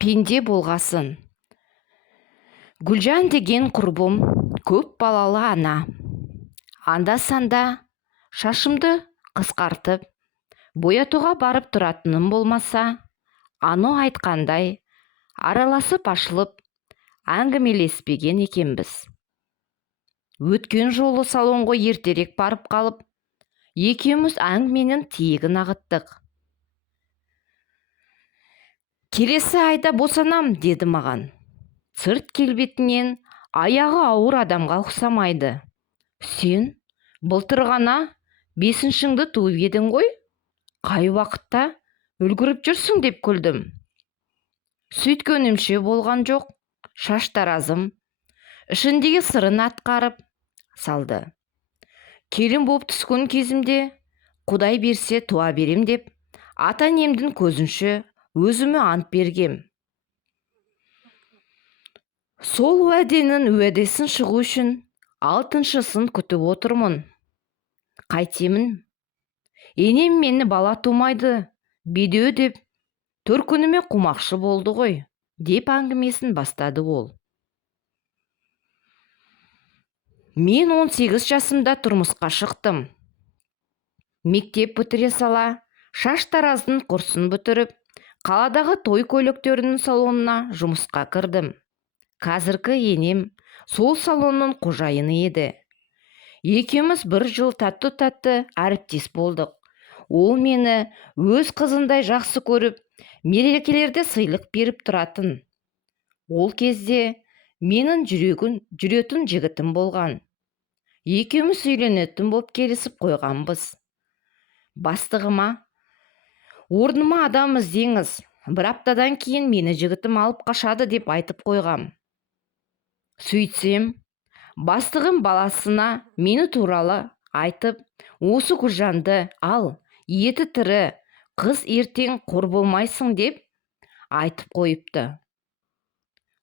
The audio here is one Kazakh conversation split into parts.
пенде болғасын. Гүлжан деген құрбым көп балалы ана. Анда-санда шашымды қысқартып, боятуға барып тұратыным болмаса, ано айтқандай араласып ашылып әңгімелеспеген екенбіз. Өткен жолы салонға ертерек барып қалып, екеуміз әңгіменің тиегін ағыттық. Келесі айда босанам, деді маған. Сырт келбетінен аяғы ауыр адамға ұқсамайды. Сен былтыр ғана 5-шіңді туып едің ғой? Қай уақытта үлгіріп жүрсің, деп күлдім. Сөйткенімше болған жоқ. Шаштаразым ішіндегі сырын атқарып салды. Келін боп түскен кезімде, Құдай берсе туа берем деп, ата-енемдің көзінше өзіме ант бергем. Сол уәденің уәдесін шығу үшін 6-шысын күтіп отырмын. Қайтемін? Енем мені бала тумайды, бедеу деп, төркініме қумақшы болды ғой, деп әңгімесін бастады ол. Мен 18 жасымда тұрмысқа шықтым. Мектеп бітіре сала, шаштараздың курсын бітіріп, қаладағы той көйлектерінің салонына жұмысқа кірдім. Қазіргі енем сол салонның қожайыны еді. Екеуміз бір жыл татты-татты әріптес болдық. Ол мені өз қызындай жақсы көріп, мерекелерде сыйлық беріп тұратын. Ол кезде менің жүретін жігітім болған. Екеуміз үйленетін боп келісіп қойғанбыз. Бастығыма, орныма адам іздеңіз, бір аптадан кейін мені жігітім алып қашады, деп айтып қойғам. Сөйтсем, бастығым баласына мені туралы айтып, осы Гүлжанды ал, еті тірі, қыз ертең қор болмайсың, деп айтып қойыпты.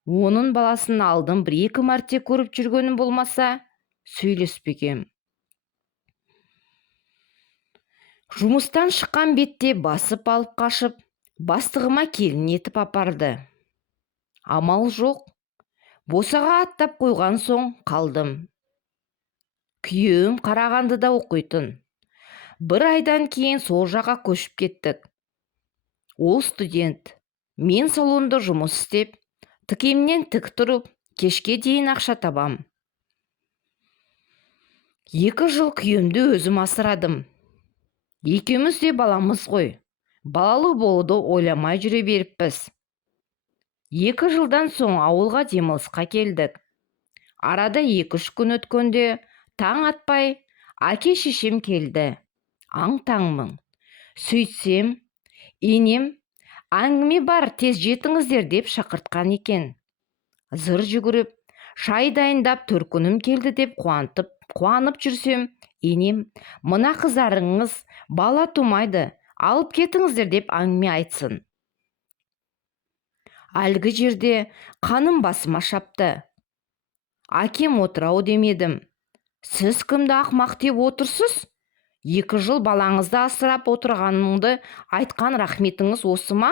Оның баласын алдым 1-2 мәрте көріп жүргенім болмаса, сөйлеспегем. Жұмыстан шыққан бетте басып алып қашып, бастығыма келін етіп апарды. Амал жоқ. Босаға аттап қойған соң қалдым. Күйеуім Қарағандыда оқитын. Бір айдан кейін сол жаққа көшіп кеттік. Ол студент. Мен салонда жұмыс істеп, тікемнен тік тұрып, кешке дейін ақша табам. 2 жыл күйеуімді өзім асырадым. Екеуміз де баламыз ғой. Балалы болуды ойламай жүре беріппіз. 2 жылдан соң ауылға демалысқа келдік. Арада 2-3 күн өткенде, таң атпай, әке-шешем келді. Аң-таңмын. Сөйтсем, енем, әңгіме бар, тез жетіңіздер, деп шақыртқан екен. Зыр жүгіріп, шай дайындап, төркінім келді деп қуанып жүрсем, енем, мына қыздарыңыз бала тумайды, алып кетіңіздер, деп әңгіме айтсын. Әлгі жерде қаным басыма шапты. Әкем отырау демедім. Сіз кімді ақмақ деп отырсыз? 2 жыл балаңызды асырап отырғаныңды айтқан рахметіңіз осы ма?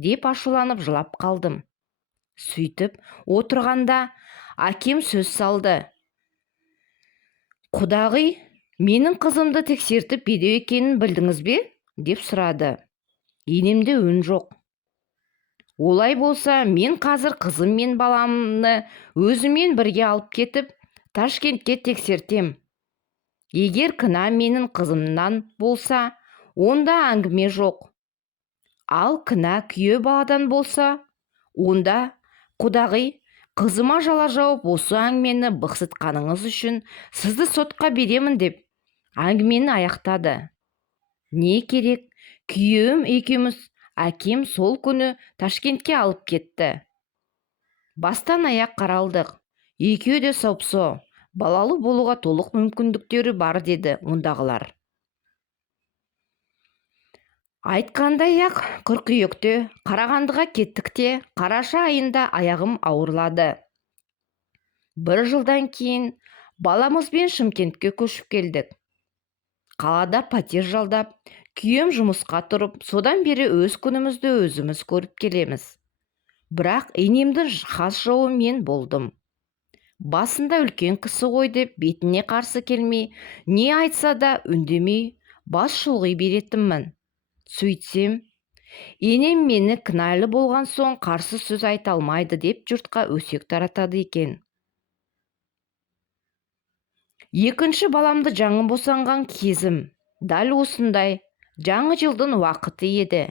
Деп ашуланып жылап қалдым. Сөйтіп отырғанда әкем сөз салды. Құдағи, менің қызымды тексертіп бедеу екенін білдіңіз бе? Деп сұрады. Енемде үн жоқ. Олай болса, мен қазір қызым мен баламны өзімен бірге алып кетіп, Ташкентке тексертем. Егер кінә менің қызымнан болса, онда әңгіме жоқ. Ал кінә күйеу баладан болса, онда, құдағи, қызыма жала жауып, осы әңгімені бықсытқаныңыз үшін сізді сотқа беремін, деп әңгімені аяқтады. Не керек, күйеуім екеуміз әкем сол күні Ташкентке алып кетті. Бастан аяқ қаралдық. Екеуі де сопсо, балалы болуға толық мүмкіндіктері бар, деді ондағылар. Айтқандай ақ, қыркүйекте Қарағандыға кеттік те, қараша айында аяғым ауырлады. 1 жылдан кейін баламызбен Шымкентке көшіп келдік. Қалада пәтер жалдап, күйеуім жұмысқа тұрып, содан бері өз күнімізді өзіміз көріп келеміз. Бірақ енемдің хас жауы мен болдым. Басында үлкен кісі ғой деп бетіне қарсы келмей, не айтса да үндемей, бас шұлғи беретінмін. Сөйтсем, енем мені кінәлі болған соң қарсы сөз айта алмайды деп жұртқа өсек таратады екен. Екінші баламды жаңы босанған кезім, дәл осындай жаңы жылдың уақыты еді.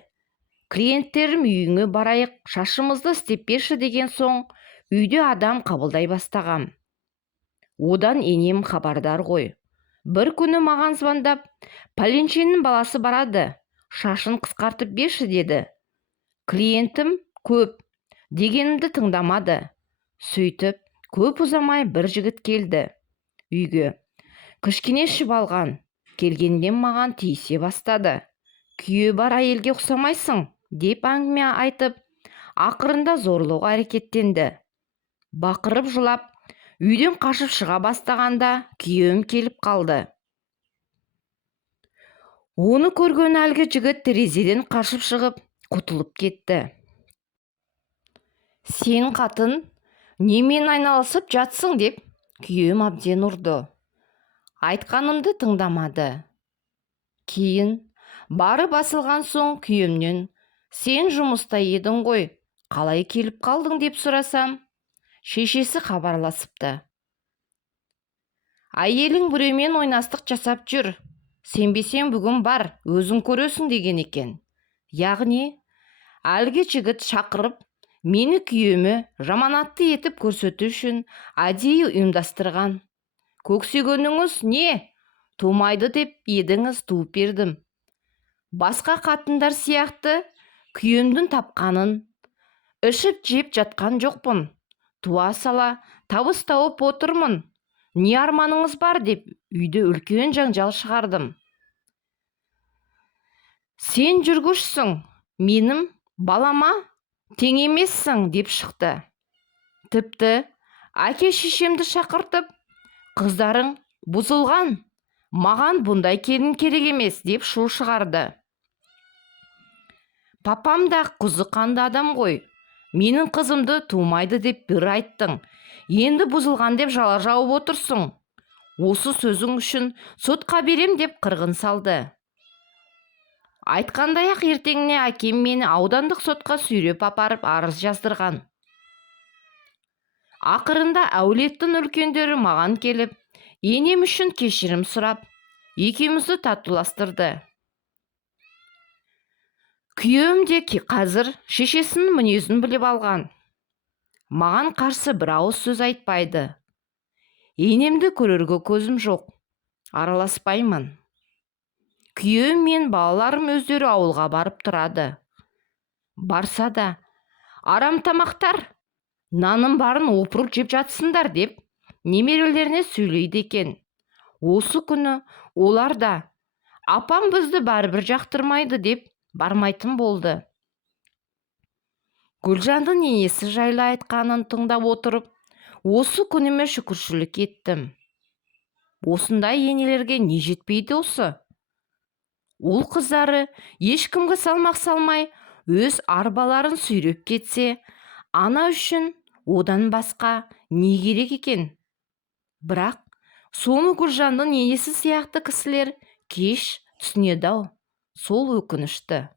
Клиенттерім үйіңе барайық, шашымызды істеп берші деген соң, үйде адам қабылдай бастағам. Одан енем хабардар ғой. Бір күні маған звондап, пәленшенің баласы барады, шашын қысқартып берші деді. Клиентім көп, дегенімді тыңдамады. Сөйтіп, көп ұзамай бір жігіт келді үйге. Кішкене ішіп алған, келгеннен маған тиісе бастады. Күйеуі бар әйелге ұқсамайсың деп әңгіме айтып, ақырында зорлауға әрекеттенді. Бақырып жылап, үйден қашып шыға бастағанда күйеуім келіп қалды. Оны көрген әлгі жігіт терезеден қашып шығып, құтылып кетті. Сен қатын, немен айналысып жатсың деп күйеуім әбден ұрды. Айтқанымды тыңдамады. Кейін бары басылған соң күйеуімнен, сен жұмыста едің ғой, қалай келіп қалдың деп сұрасам, шешесі хабарласыпты. Әйелің біреумен ойнастық жасап жүр, сенбесең бүгін бар, өзің көресің деген екен. Яғни, әлгі жігіт шақырып, мені күйеуіме жаманатты етіп көрсету үшін әдейі ұйымдастырған. Көксегеніңіз не? Тумайды деп едіңіз, туып бердім. Басқа қатындар сияқты күйеуімдің тапқанын ішіп жеп жатқан жоқпын. Туа сала табыс тауып отырмын. Не арманыңыз бар деп үйде үлкен жанжал шығардым. Сен жүргішсің, менің балама тең емессің деп шықты. Тіпті әке шешемді шақыртып, қыздарың бұзылған, маған бұндай келін керек емес деп шу шығарды. Папам да құзы қанды адам ғой, менің қызымды тумайды деп бір айттың, енді бұзылған деп жала жауып отырсың. Осы сөзің үшін сотқа берем деп қырғын салды. Айтқандай ақ ертеңіне әкем мені аудандық сотқа сүйреп апарып арыз жаздырған. Ақырында әулеттің үлкендері маған келіп, енем үшін кешірім сұрап, екеумізді татуластырды. Күйеуім де қазір шешесінің мінезін біліп алған. Маған қарсы бір ауыз сөз айтпайды. Енемді көрерге көзім жоқ, араласпаймын. Күйеуім мен балаларым өздері ауылға барып тұрады. Барса да, арам тамақтар, наным барын опырып жеп жатсындар деп немерелеріне сөйлейді екен. Осы күні олар да, апам бізді бәрібір жақтырмайды деп бармайтын болды. Гүлжанның енесі жайлы айтқанын тыңдап отырып, осы күніме шүкіршілік еттім. Осындай енелерге не жетпейді осы? Ол қыздары ешкімге салмақ салмай, өз арбаларын сүйреп кетсе, ана үшін одан басқа не керек екен? Бірақ соны Гүлжанның енесі сияқты кісілер кеш түсінеді-ау, сол өкінішті.